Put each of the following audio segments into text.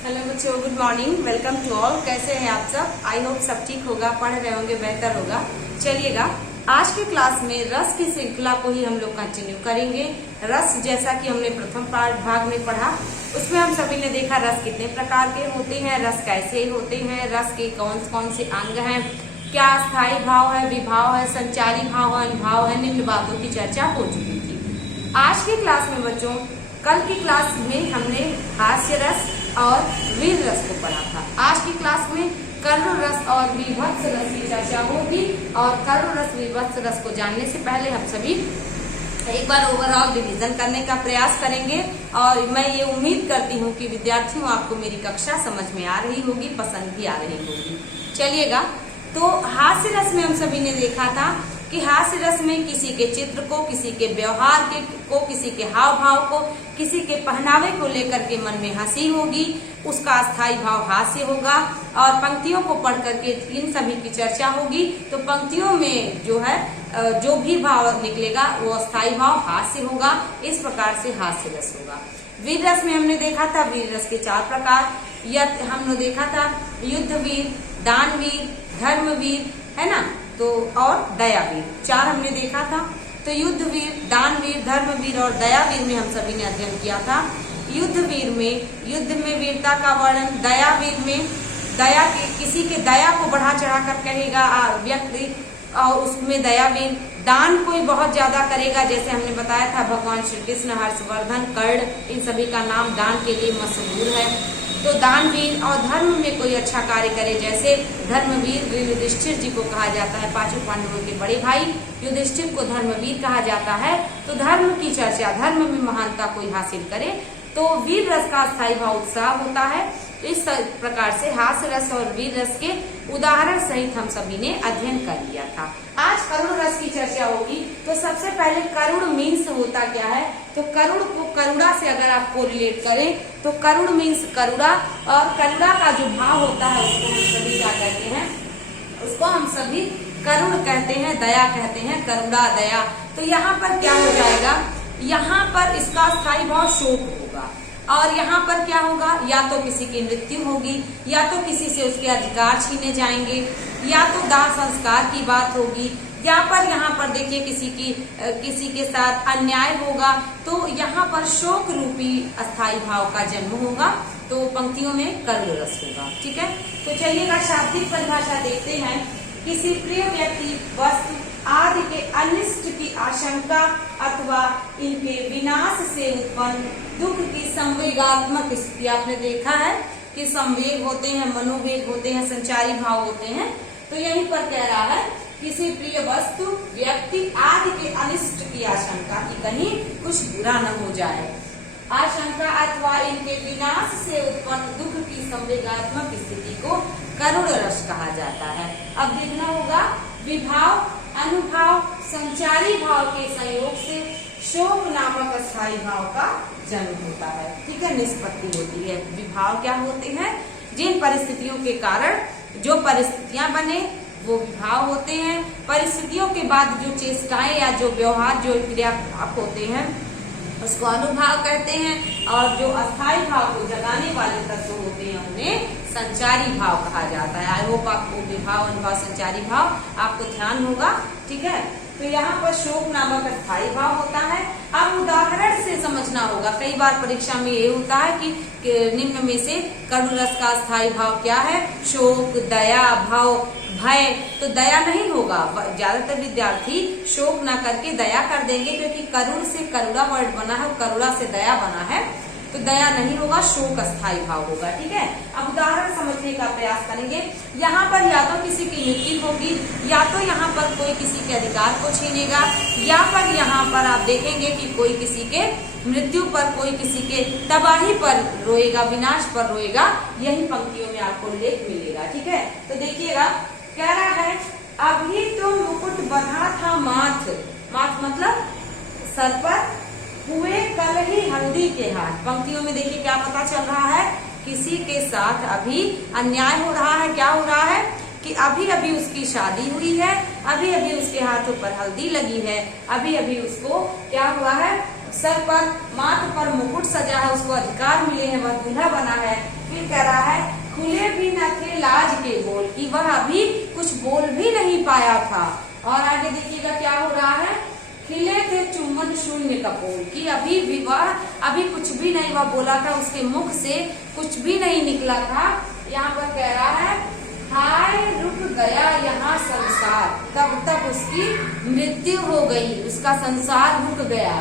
Hello बच्चों, good morning, welcome to all. कैसे हैं आप सब? आई होप सब ठीक होगा, पढ़ रहे होंगे, बेहतर होगा। चलिएगा, आज की क्लास में रस की श्रृंखला को ही हम लोग कंटिन्यू करेंगे। रस जैसा कि हमने प्रथम भाग में पढ़ा, उसमें हम सभी ने देखा रस कितने प्रकार के होते हैं, रस कैसे होते हैं, रस के कौन कौन से अंग हैं, क्या स्थायी भाव है, विभाव है, संचारी भाव है, अनुभाव है, निम्न बातों की चर्चा हो चुकी थी। आज की क्लास में बच्चों, कल की क्लास में हमने हास्य रस और वीर रस को पढ़ा था। आज की क्लास में करुण रस और वीभत्स रस की चर्चा होगी। और करुण रस वीभत्स रस को जानने से पहले हम सभी एक बार ओवरऑल रिवीजन करने का प्रयास करेंगे। और मैं ये उम्मीद करती हूँ कि विद्यार्थियों आपको मेरी कक्षा समझ में आ रही होगी, पसंद भी आ रही होगी। चलिएगा, तो हास्य रस में हम सभी ने देखा था कि हास्य रस में किसी के चित्र को, किसी के व्यवहार को, किसी के हाव भाव को, किसी के पहनावे को लेकर के मन में हंसी होगी, उसका स्थायी भाव हास्य होगा। और पंक्तियों को पढ़ करके इन सभी की चर्चा होगी। तो पंक्तियों में जो है जो भी भाव निकलेगा वो स्थायी भाव हास्य होगा। इस प्रकार से हास्य रस होगा। वीर रस में हमने देखा था वीर रस के 4 प्रकार। हमने देखा था युद्धवीर, दानवीर, धर्मवीर, है ना, तो और दयावीर, 4 हमने देखा था। तो युद्धवीर, दानवीर, धर्मवीर और दयावीर में हम सभी ने अध्ययन किया था। युद्धवीर में युद्ध में वीरता का वर्णन, दयावीर में दया के किसी के दया को बढ़ा चढ़ा कर कहेगा व्यक्ति, और उसमें दयावीर। दान कोई बहुत ज्यादा करेगा, जैसे हमने बताया था भगवान श्री कृष्ण, हर्षवर्धन, कर्ण, इन सभी का नाम दान के लिए मशहूर है, तो दानवीर। और धर्म में कोई अच्छा कार्य करे, जैसे धर्मवीर युधिष्ठिर जी को कहा जाता है, 5 पांडवों के बड़े भाई युधिष्ठिर को धर्मवीर कहा जाता है। तो धर्म की चर्चा, धर्म में महानता कोई हासिल करे, तो वीर रस का स्थायी भाव उत्साह होता है। इस प्रकार से हास्य रस और वीर रस के उदाहरण सहित हम सभी ने अध्ययन कर लिया था। आज करुण रस की चर्चा होगी। तो सबसे पहले करुण मीन्स होता क्या है? तो करुण को करुणा से अगर आपको रिलेट करें तो करुण मीन्स करुणा, और करुणा का जो भाव होता है उसको हम सभी क्या कहते हैं? उसको हम सभी करुण कहते हैं, दया कहते हैं, करुणा, दया। तो यहाँ पर क्या हो जाएगा? यहाँ पर इसका स्थायी भाव शोक होगा। और यहाँ पर क्या होगा? या तो किसी की मृत्यु होगी, या तो किसी से उसके अधिकार छीने जाएंगे, या तो दाह संस्कार की बात होगी, या पर यहाँ पर देखिए किसी के साथ अन्याय होगा। तो यहाँ पर शोक रूपी अस्थायी भाव का जन्म होगा। तो पंक्तियों में करुण रस होगा। ठीक है, तो चलिएगा शाब्दिक परिभाषा देखते हैं। किसी प्रिय व्यक्ति, वस्तु आदि के अनिष्ट की आशंका अथवा इनके विनाश से उत्पन्न दुख की संवेगात्मक स्थिति। आपने देखा है कि संवेग होते हैं, मनोवेग होते हैं, संचारी भाव होते हैं। तो यहीं पर कह रहा है किसी प्रिय वस्तु, व्यक्ति आदि के अनिष्ट की आशंका की कहीं कुछ बुरा न हो जाए, आशंका अथवा इनके विनाश से उत्पन्न दुख की संवेगात्मक स्थिति को करुण रस कहा जाता है। अब देखना होगा विभाव, अनुभाव, संचारी भाव के संयोग से शोक नामक स्थायी भाव का जन्म होता है। ठीक है, निष्पत्ति होती है। विभाव क्या होते हैं? जिन परिस्थितियों के कारण जो परिस्थितियां बने वो विभाव होते हैं। परिस्थितियों के बाद जो चेष्टाएं या जो व्यवहार, जो क्रियाकलाप होते हैं उसको अनुभाव कहते हैं। और जो अस्थायी भाव को जगाने वाले तत्व होते हैं उन्हें संचारी भाव कहा जाता है। आई होप आपको विभाव, अनुभाव, संचारी भाव आपको ध्यान होगा। ठीक है, तो यहाँ पर शोक नामक अस्थायी भाव होता है। अब उदाहरण से समझना होगा। कई बार परीक्षा में ये होता है कि निम्न में से करुण रस का अस्थायी भाव क्या है? शोक, दया, भाव, भय। तो दया नहीं होगा, ज्यादातर विद्यार्थी शोक ना करके दया कर देंगे, क्योंकि करुण से करुणा वर्ड बना है, करुणा से दया बना है। तो दया नहीं होगा, शोक अस्थायी भाव होगा। ठीक है, अब उदाहरण समझने का प्रयास करेंगे। यहाँ पर या तो किसी की मृत्यु होगी, या तो यहाँ पर कोई किसी के अधिकार को छीनेगा, या पर यहाँ पर आप देखेंगे कि कोई किसी के मृत्यु पर, कोई किसी के तबाही पर रोएगा, विनाश पर रोएगा। यही पंक्तियों में आपको उल्लेख मिलेगा। ठीक है, तो देखिएगा, कह रहा है अभी तो मुकुट बंधा था माथ, माथ मतलब सर पर, हुए कल ही हल्दी के हाथ। पंक्तियों में देखिए क्या पता चल रहा है? किसी के साथ अभी अन्याय हो रहा है। क्या हो रहा है? कि अभी अभी उसकी शादी हुई है, अभी अभी उसके हाथों पर हल्दी लगी है, अभी अभी उसको क्या हुआ है? सर पर, माथ पर मुकुट सजा है, उसको अधिकार मिले हैं, वह दूल्हा बना है। फिर कह रहा है खुले भी न थे लाज के बोल, कि वह अभी कुछ बोल भी नहीं पाया था। और आगे देखिएगा क्या हो रहा है, खिले थे चुम्बन शून्य कपोल, कि अभी भी वह अभी कुछ भी नहीं वह बोला था, उसके मुख से कुछ भी नहीं निकला था। यहाँ पर कह रहा है हाय रुक गया यहाँ संसार, तब तक उसकी मृत्यु हो गई, उसका संसार रुक गया।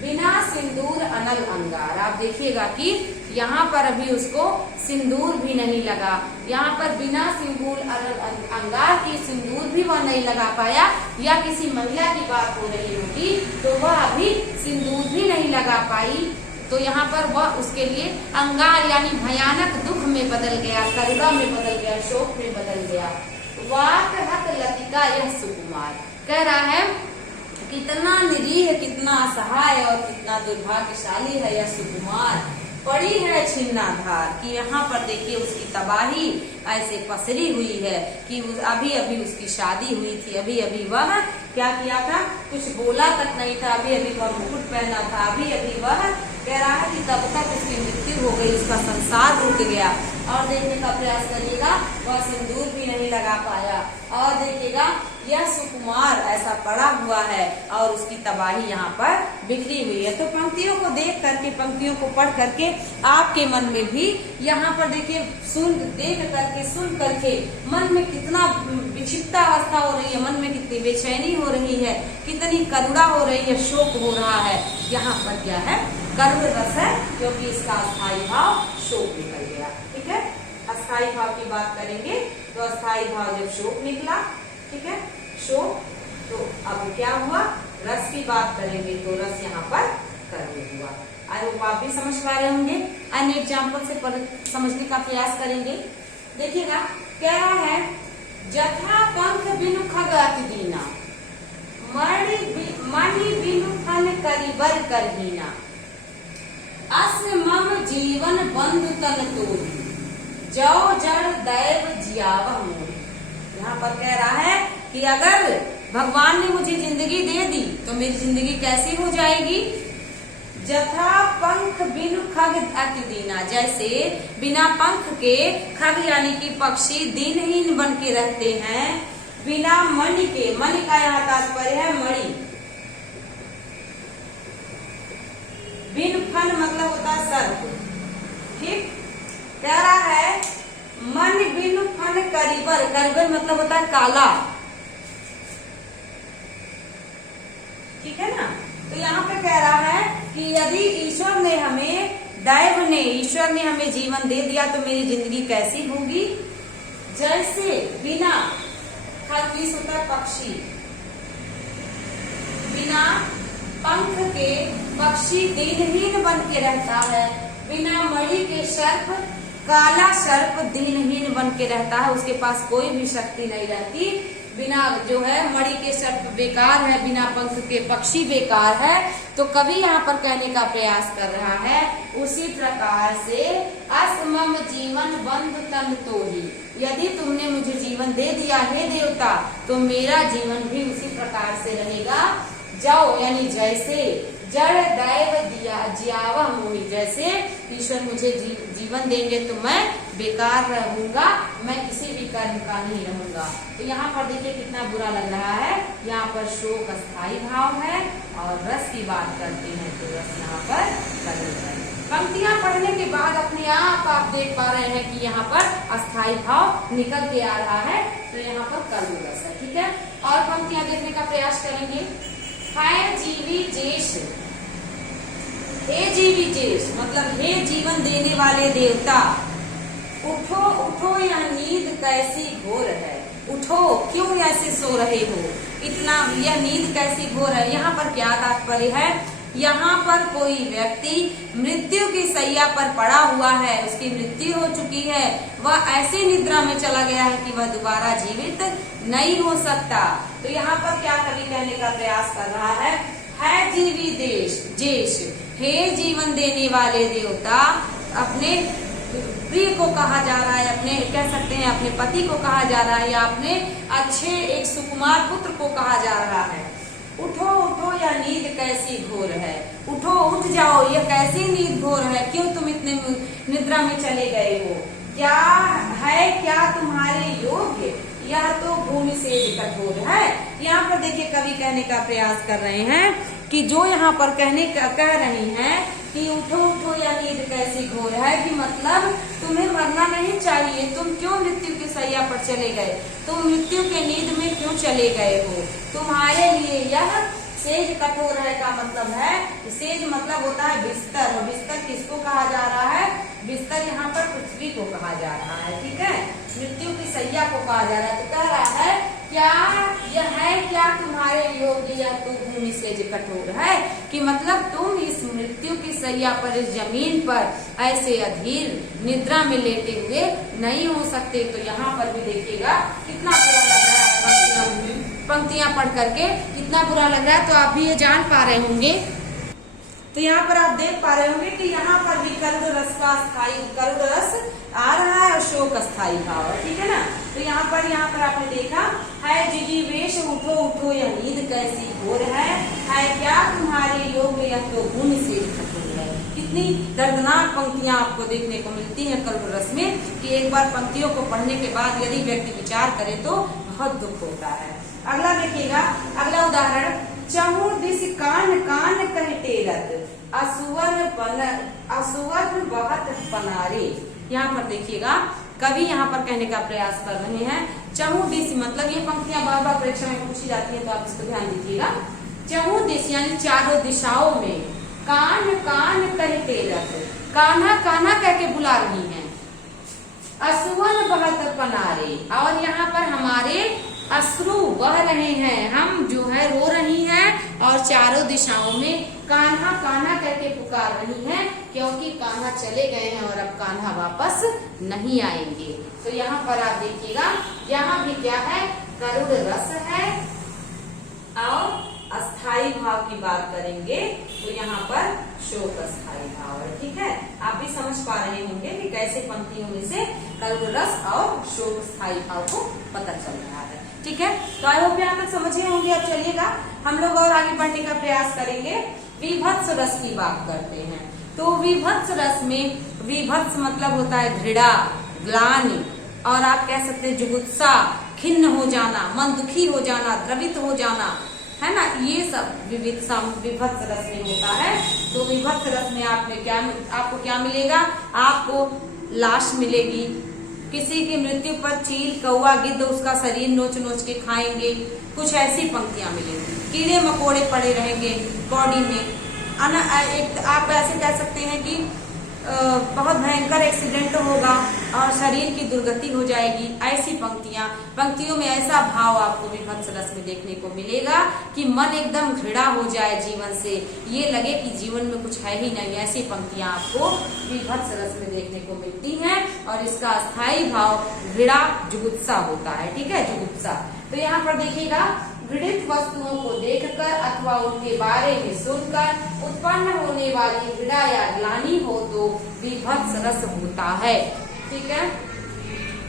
बिना सिंदूर अनल अंगार, आप देखिएगा कि यहाँ पर अभी उसको सिंदूर भी नहीं लगा। यहाँ पर बिना सिंदूर अनल अंगार की सिंदूर भी वह नहीं लगा पाया, या किसी महिला की बात हो रही होगी तो वह अभी सिंदूर भी नहीं लगा पाई। तो यहाँ पर वह उसके लिए अंगार यानी भयानक दुख में बदल गया, करुणा में बदल गया, शोक में बदल गया। वाक हत लतिका यह सुकुमार, कह रहा है कितना निरीह, कितना असहाय और कितना दुर्भाग्यशाली है यह सुकुमार, पड़ी है छिन्नाधार, कि यहाँ पर देखिए उसकी तबाही ऐसे पसरी हुई है कि अभी अभी उसकी शादी हुई थी, अभी अभी वह क्या किया था, कुछ बोला तक नहीं था, अभी अभी वह मुकुट पहना था, अभी अभी वह कह रहा है कि तब तक उसकी मृत्यु हो गई, उसका संसार रुक गया। और देखने का प्रयास करिएगा वह सिंदूर भी नहीं लगा पाया। और देखिएगा यह सुकुमार ऐसा पड़ा हुआ है और उसकी तबाही यहाँ पर बिखरी हुई है। तो पंक्तियों को देख करके, पंक्तियों को पढ़ करके आपके मन में भी यहाँ पर देखिए देख करके, सुन करके मन में कितना विक्षिप्ता अवस्था हो रही है, मन में कितनी बेचैनी हो रही है, कितनी करुणा हो रही है, शोक हो रहा है। यहाँ पर क्या है, करुण रस है, क्योंकि इसका अस्थायी भाव शोक निकल गया। ठीक है, अस्थायी भाव की बात करेंगे तो अस्थायी भाव जब शोक निकला, ठीक है, शोक, तो अब क्या हुआ, रस की बात करेंगे तो रस यहाँ पर करुण हुआ। आई होप आप भी समझ पा रहे होंगे। अन्य एग्जाम्पल से समझने का प्रयास करेंगे। देखिएगा कह रहा है जथा पंख बिनु खग अति दीना, मणि बिनु फन करिबर करहीना, अस मम जीवन बंधु तन तोड़ी, जो जड़ दैव जियावह मोरी। यहाँ पर कह रहा है कि अगर भगवान ने मुझे जिंदगी दे दी तो मेरी जिंदगी कैसी हो जाएगी, जथा पंख बिनु खग अति दीना, जैसे बिना पंख के खग यानी कि पक्षी दीनहीन बन के रहते हैं, बिना मणि के, मणि का यहाँ तात्पर्य है मणि, बिन फन मतलब होता है सर्प। ठीक, कह रहा है मन बिन फन करिबर, करिबर मतलब होता है काला। ठीक है ना, तो यहाँ पे कह रहा है कि यदि ईश्वर ने हमें, दैव ने, ईश्वर ने हमें जीवन दे दिया तो मेरी जिंदगी कैसी होगी, जैसे बिना खगीस होता है पक्षी, बिना पंख के पक्षी दीनहीन बन के रहता है, बिना मणि के सर्प, काला सर्प दीनहीन बन के रहता है, उसके पास कोई भी शक्ति नहीं रहती, बिना जो है मणि के सर्प बेकार है, बिना पंख के पक्षी बेकार है। तो कवि यहाँ पर कहने का प्रयास कर रहा है उसी प्रकार से असमम जीवन बंधु तन तोही, यदि तुमने मुझे जीवन दे दिया हे देवता तो मेरा जीवन भी उसी प्रकार से रहेगा। जाओ यानी जैसे, जड़ दैव दिया जियावा मोही, जैसे ईश्वर मुझे जीवन देंगे तो मैं बेकार रहूंगा, मैं किसी भी कर्म का नहीं रहूंगा। तो यहाँ पर देखिए कितना बुरा लग रहा है, यहाँ पर शोक अस्थायी भाव है और रस की बात करते हैं तो रस यहाँ पर करुण है। पंक्तियां पढ़ने के बाद अपने आप देख पा रहे हैं कि यहाँ पर अस्थायी भाव निकल के आ रहा है, तो यहाँ पर करुण रस है। ठीक है, और पंक्तियां देखने का प्रयास करेंगे। है जीवी जेश, हे जीवी जेश मतलब हे जीवन देने वाले देवता, उठो उठो यह नींद कैसी घोर है, उठो क्यों ऐसे सो रहे हो, इतना यह नींद कैसी घोर है। यहाँ पर क्या तात्पर्य है, यहाँ पर कोई व्यक्ति मृत्यु की सैया पर पड़ा हुआ है, उसकी मृत्यु हो चुकी है, वह ऐसी निद्रा में चला गया है कि वह दोबारा जीवित नहीं हो सकता। तो यहाँ पर क्या कवि कहने का प्रयास कर रहा है जीवी जेश, हे जीवन देने वाले देवता, अपने प्रिय को कहा जा रहा है, अपने कह सकते हैं अपने पति को कहा जा रहा है, या अपने अच्छे एक सुकुमार पुत्र को कहा जा रहा है। उठो उठो यह नींद कैसी घोर है, उठो उठ जाओ, यह कैसी नींद घोर है, क्यों तुम इतने निद्रा में चले गए हो। क्या है क्या तुम्हारे योग्य, यह तो भूमि से कठोर है। यहाँ पर देखिए कवि कहने का प्रयास कर रहे हैं कि जो यहाँ पर कह रही हैं कि उठो उठो या नींद कैसी घोर है, कि मतलब तुम्हें मरना नहीं चाहिए, तुम क्यों मृत्यु की सैया पर चले गए, तुम मृत्यु के नींद में क्यों चले गए हो, तुम्हारे लिए यह सेज कठोर है का मतलब है, सेज मतलब होता है बिस्तर, और बिस्तर किसको कहा जा रहा है, बिस्तर यहाँ पर पृथ्वी को कहा जा रहा है, ठीक है, मृत्यु की सैया को कहा जा रहा है। तो कह रहा है क्या यह है क्या तुम्हारे योग्य, यह तो भूमि सेज कठोर है, कि मतलब तुम इस मृत्यु की सैया पर, इस जमीन पर ऐसे अधीर निद्रा में लेटे हुए नहीं हो सकते। तो यहाँ पर भी देखिएगा कितना बुरा लग रहा है, पंक्तियां पढ़ करके कितना बुरा लग रहा है। तो आप भी ये जान पा रहे होंगे, तो यहाँ पर आप देख पा रहे होंगे कि यहाँ पर भी करुण रस का स्थायी, करुण रस आ रहा है और शोक स्थायी भाव, ठीक है ना। तो यहाँ पर आपने देखा है जिजीवेश उठो उठो यह नींद कैसी घोर है क्या तुम्हारे योग, यह तो भूमि से कठोर है। कितनी दर्दनाक पंक्तियां आपको देखने को मिलती हैं करुण रस में, कि एक बार पंक्तियों को पढ़ने के बाद यदि व्यक्ति विचार करे तो बहुत दुख होता है। अगला देखिएगा, अगला उदाहरण, चहुर दिस कान कान कहते रत, असुवर बहत पनारे। यहाँ पर देखिएगा कवि यहाँ पर कहने का प्रयास कर रहे हैं, चहुर दिश मतलब ये पंक्तियां बार बार परीक्षा में पूछी जाती है, तो आप इसको ध्यान दीजिएगा। चहुर दिश यानी चारों दिशाओं में, कान कान कहते रत, कान्हा कान्हा कह के बुला रही है, असुवन बहत पनारे, और यहाँ पर हमारे अश्रु बह रहे हैं, हम जो है रो रही हैं, और चारों दिशाओं में कान्हा कान्हा करके पुकार रही हैं, क्योंकि कान्हा चले गए हैं और अब कान्हा वापस नहीं आएंगे। तो यहाँ पर आप देखिएगा, यहाँ भी क्या है, करुण रस है, और अस्थाई भाव की बात करेंगे तो यहाँ पर शोक अस्थाई भाव है, ठीक है। आप भी समझ पा रहे होंगे कि कैसे पंक्तियों में से करुण रस और शोक स्थायी भाव को पता चल रहा है, ठीक है। तो आई होप यहाँ तक समझे होंगे। अब चलिएगा हम लोग और आगे बढ़ने का प्रयास करेंगे। विभत्स रस की बात करते हैं। तो विभत्स रस में, विभत्स मतलब होता है घृणा, ग्लानि, और आप कह सकते हैं जुगुप्सा, खिन्न हो जाना, मन दुखी हो जाना, द्रवित हो जाना, है ना, ये सब विभत्स रस में होता है। तो विभत्स रस में आपको क्या मिलेगा, आपको लाश मिलेगी, किसी की मृत्यु पर चील कौवा गिद्ध उसका शरीर नोच नोच के खाएंगे, कुछ ऐसी पंक्तियां मिलेंगी, कीड़े मकोड़े पड़े रहेंगे बॉडी में, आप ऐसे कह सकते हैं कि बहुत भयंकर एक्सीडेंट होगा और शरीर की दुर्गति हो जाएगी। ऐसी पंक्तियों में ऐसा भाव आपको विभत्स रस में देखने को मिलेगा कि मन एकदम घृणा हो जाए जीवन से, ये लगे कि जीवन में कुछ है ही नहीं। ऐसी पंक्तियां आपको विभत्स रस में देखने को मिलती हैं, और इसका अस्थायी भाव घृणा जुगुप्सा होता है, ठीक है, जुगुप्सा। तो यहाँ पर देखिएगा, घृणित वस्तुओं को देखकर अथवा उनके बारे में सुनकर उत्पन्न होने वाली घृणा या ग्लानि हो तो विभत्स रस होता है, ठीक है।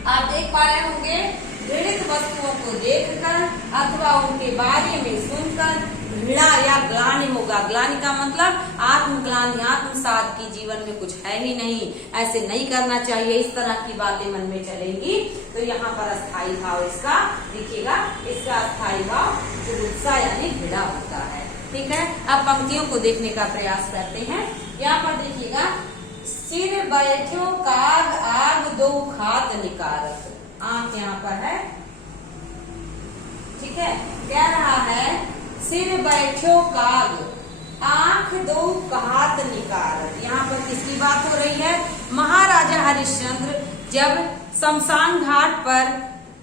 आप देख पा रहे होंगे, घृणित वस्तुओं को देखकर अथवा उनके बारे में सुनकर घृणा या ग्लानि होगा। ग्लानि का मतलब आत्मग्लानि, आत्मसात की जीवन में कुछ है ही नहीं, ऐसे नहीं करना चाहिए, इस तरह की बातें मन में चलेंगी। तो यहाँ पर अस्थाई भाव इसका देखिएगा, इसका अस्थाई भाव जुगुप्सा यानी घृणा होता है, ठीक है। अब पंक्तियों को देखने का प्रयास करते हैं। यहाँ पर देखिएगा, सिर बैठो काग आग दो खात निकारत, आंख यहाँ पर है, ठीक है, कह रहा है सिर बैठो काग आंख दो कहात निकारत। यहाँ पर किसकी बात हो रही है, महाराजा हरिश्चंद्र जब शमशान घाट पर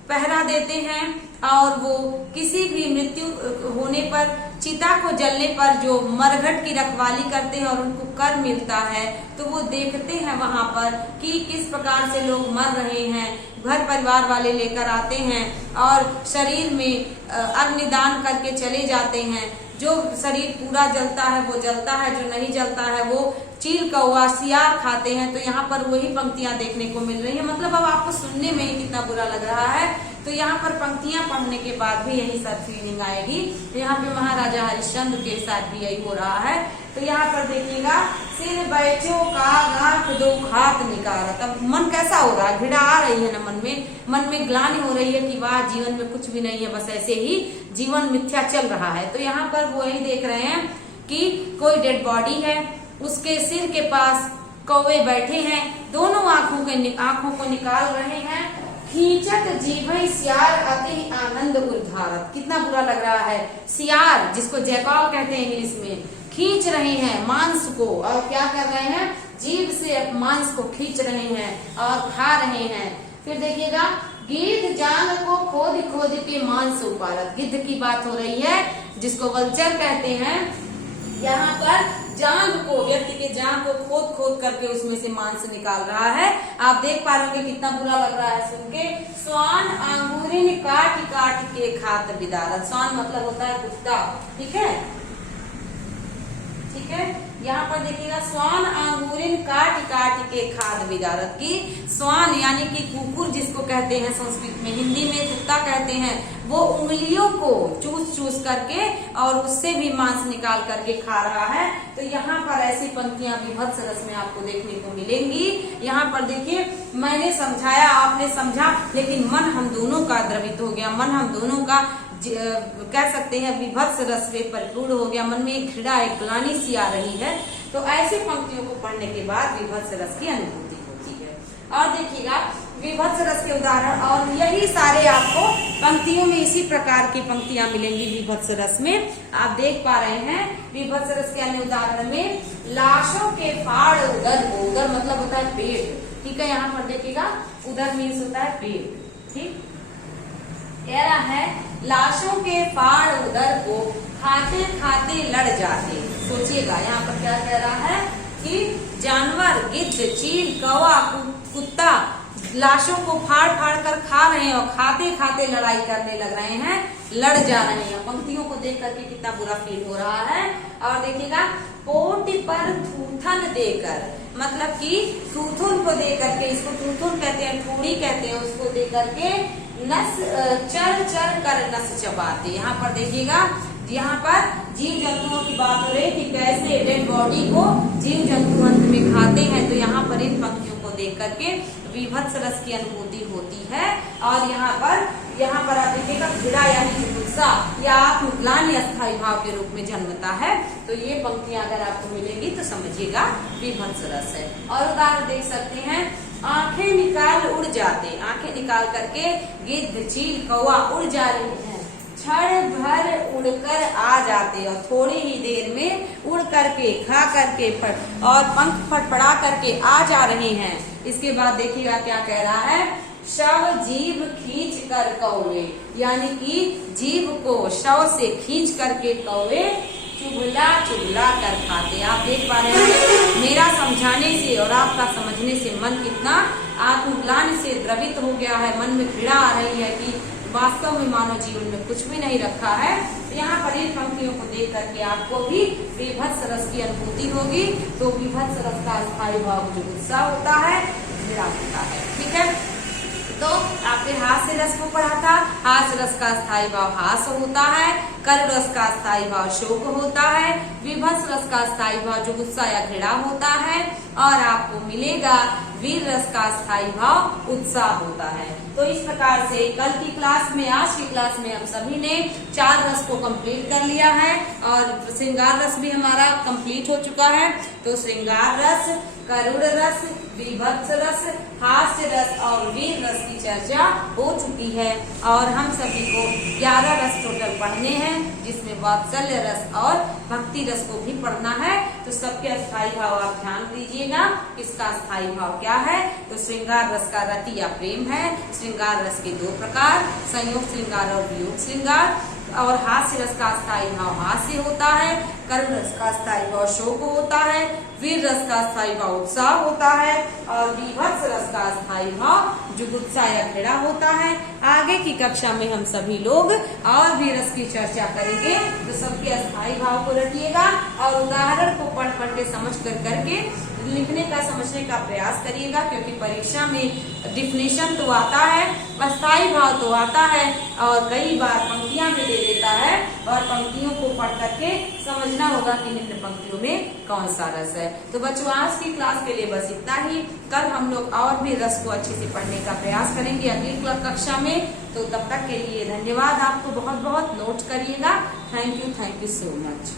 पहरा देते हैं और वो किसी भी मृत्यु होने पर, चिता को जलने पर जो मरघट की रखवाली करते हैं और उनको कर मिलता है, तो वो देखते हैं वहां पर कि किस प्रकार से लोग मर रहे हैं, घर परिवार वाले लेकर आते हैं और शरीर में अग्निदान करके चले जाते हैं। जो शरीर पूरा जलता है वो जलता है, जो नहीं जलता है वो चील कौवा सियार खाते हैं, तो यहाँ पर वही पंक्तियां देखने को मिल रही है। मतलब अब आपको सुनने में ही कितना बुरा लग रहा है, तो यहाँ पर पंक्तियां पढ़ने के बाद भी यही सब फीलिंग आएगी। तो यहाँ पे महाराजा हरिश्चंद्र के साथ भी यही हो रहा है। तो यहाँ पर देखिएगा, सिर बैठो का आंख दो खात निकाला। तब मन कैसा हो रहा है, घृणा आ रही है ना मन में ग्लानि हो रही है कि वाह जीवन में कुछ भी नहीं है, बस ऐसे ही जीवन मिथ्या चल रहा है। तो यहाँ पर वो यही देख रहे हैं कि कोई डेड बॉडी है, उसके सिर के पास कौवे बैठे हैं, दोनों आंखों को निकाल रहे हैं। खींचत जीभई सियार अति आनंद उद्धारत। कितना बुरा लग रहा है, सियार जिसको जयकाल कहते हैं इंग्लिश में, खींच रहे हैं मांस को, और क्या कर रहे हैं, जीभ से मांस को खींच रहे हैं और खा रहे हैं। फिर देखिएगा, गिद्ध जांग को खोद खोद के मांस उपारत। गिद्ध की बात हो रही है, जिसको वल्चर कहते हैं। यहाँ पर जांग को, व्यक्ति के जांग को खोद खोद करके उसमें से मांस निकाल रहा है। आप देख पा रहे होंगे कितना बुरा लग रहा है सुन के। स्वान अंगूरिन काट काट के खात बिदारत। स्वान मतलब होता है कुत्ता, ठीक है, ठीक है। यहाँ पर देखिएगा, स्वान अंगूरिन काट काट के खाद बिदारत की। स्वान यानी कि कुकुर जिसको कहते हैं संस्कृत में, हिंदी में कुत्ता कहते हैं, वो उंगलियों को चूस चूस करके और उससे भी मांस निकाल करके खा रहा है। तो यहाँ पर ऐसी पंक्तियां विभत्स रस में आपको देखने को मिलेंगी। यहाँ पर देखिए, मैंने समझाया, आपने समझा, लेकिन मन हम दोनों का द्रवित हो गया, मन हम दोनों का कह सकते हैं विभत्स रस से परिपूर्ण हो गया। मन में एक घृणा, एक ग्लानि सी आ रही है। तो ऐसे पंक्तियों को पढ़ने के बाद विभत्स रस की अनुभूति होती है। और देखिएगा, विभत्स रस के उदाहरण और यही सारे आपको पंक्तियों में इसी प्रकार की पंक्तियां मिलेंगी विभत्स रस में। आप देख पा रहे हैं विभत्स रस के अन्य उदाहरण में, लाशों के फाड़ उदर, उदर मतलब होता है पेट, ठीक है। यहाँ पर देखिएगा, उदर मीन्स होता है पेट, ठीक। कह रहा है, लाशों के फाड़ उदर को खाते खाते लड़ जाते। सोचिएगा, यहाँ पर क्या कह रहा है कि जानवर, गिद्ध, चील, कौवा, कुत्ता लाशों को फाड़ फाड़ कर खा रहे हैं और खाते खाते लड़ाई करने लग रहे हैं, लड़ जा रहे हैं। पंक्तियों को देख करके कितना बुरा फील हो रहा है। और देखिएगा, पोटी पर थूथन देकर, मतलब कि थूथुन को दे करके, इसको थूथुन कहते हैं, ठूड़ी कहते हैं, उसको दे करके नस चर चर कर नस चबाते। यहाँ पर देखिएगा, यहाँ पर जीव जंतुओं की बात हो रही कि कैसे डेड बॉडी को जीव जंतु अंत में खाते हैं। तो यहाँ पर इन पंक्तियों को देख करके विभत्स रस की अनुभूति होती है। और यहाँ पर आप देखिएगा, घृणा यानी कि गुस्सा या आत्मग्लानि अस्थायी भाव के रूप में जन्मता है। तो ये पंक्तियां अगर आपको मिलेंगी तो समझिएगा विभत्स रस है। और उदाहरण देख सकते हैं, आंखें निकाल उड़ जाते, आंखें निकाल करके गिद्ध, चील, कौवा उड़ जा रहे हैं। क्षण भर उड़कर आ जाते, और थोड़ी ही देर में उड़ करके, खा करके और पंख फड़फड़ा करके आ जा रहे हैं। इसके बाद देखिएगा क्या कह रहा है, शव जीभ खींच कर कौवे, यानी कि जीभ को शव से खींच करके कौवे चुगला चुगला कर खाते। आप देख पा रहे हैं, मेरा समझाने से और आपका समझने से मन कितना आत्मग्लानि से द्रवित हो गया है। मन में घृणा आ रही है कि वास्तव में मानव जीवन में कुछ भी नहीं रखा है। यहाँ पर इन पंक्तियों को देख करके आपको भी विभत्स रस की अनुभूति होगी। तो विभत्स रस का स्थायी भाव जो गुस्सा होता है, घृणा होता है, ठीक है। तो आपने हास्य रस को पढ़ा था। हास्य रस का स्थायी भाव हास होता है, करुण रस का स्थायी भाव शोक होता है, विभत्स रस का स्थायी भाव जो गुस्सा या घृणा होता है, और आपको मिलेगा वीर रस का स्थायी भाव उत्साह होता है। तो इस प्रकार से कल की क्लास में, आज की क्लास में हम सभी ने 4 रस को कंप्लीट कर लिया है और श्रृंगार रस भी हमारा कंप्लीट हो चुका है। तो श्रृंगार रस, करुण रस, विभत्स रस, हास्य रस और वीर रस की चर्चा हो चुकी है। और हम सभी को 11 रस टोटल पढ़ने हैं, जिसमें वात्सल्य रस और भक्ति रस को भी पढ़ना है। तो सबके स्थायी भाव आप ध्यान दीजिएगा, इसका स्थायी भाव क्या है। तो श्रृंगार रस का रति या प्रेम है। श्रृंगार रस के 2 प्रकार, संयोग श्रृंगार और वियोग श्रृंगार। और हास्य रस का स्थायी भाव हास्य होता है, करुण रस का स्थायी भाव शोक होता है, वीर रस का स्थायी भाव उत्साह होता है और बीभत्स रस का स्थायी भाव जुगुप्सा या घृणा होता है। आगे की कक्षा में हम सभी लोग और भी रस की चर्चा करेंगे, तो सबके स्थायी भाव को रखिएगा और उदाहरण को पढ़ पढ़ के समझ कर करके लिखने का समझने का प्रयास करिएगा, क्योंकि परीक्षा में डिफिनेशन तो आता है, अस्थायी भाव तो आता है और कई बार पंक्तियां भी दे देता है और पंक्तियों को पढ़ करके समझना होगा कि निम्न पंक्तियों में कौन सा रस है। तो बच्चों आज की क्लास के लिए बस इतना ही। कल हम लोग और भी रस को अच्छे से पढ़ने का प्रयास करेंगे अगली कक्षा में। तो तब तक के लिए धन्यवाद, आपको बहुत बहुत नोट करिएगा। Thank you so much.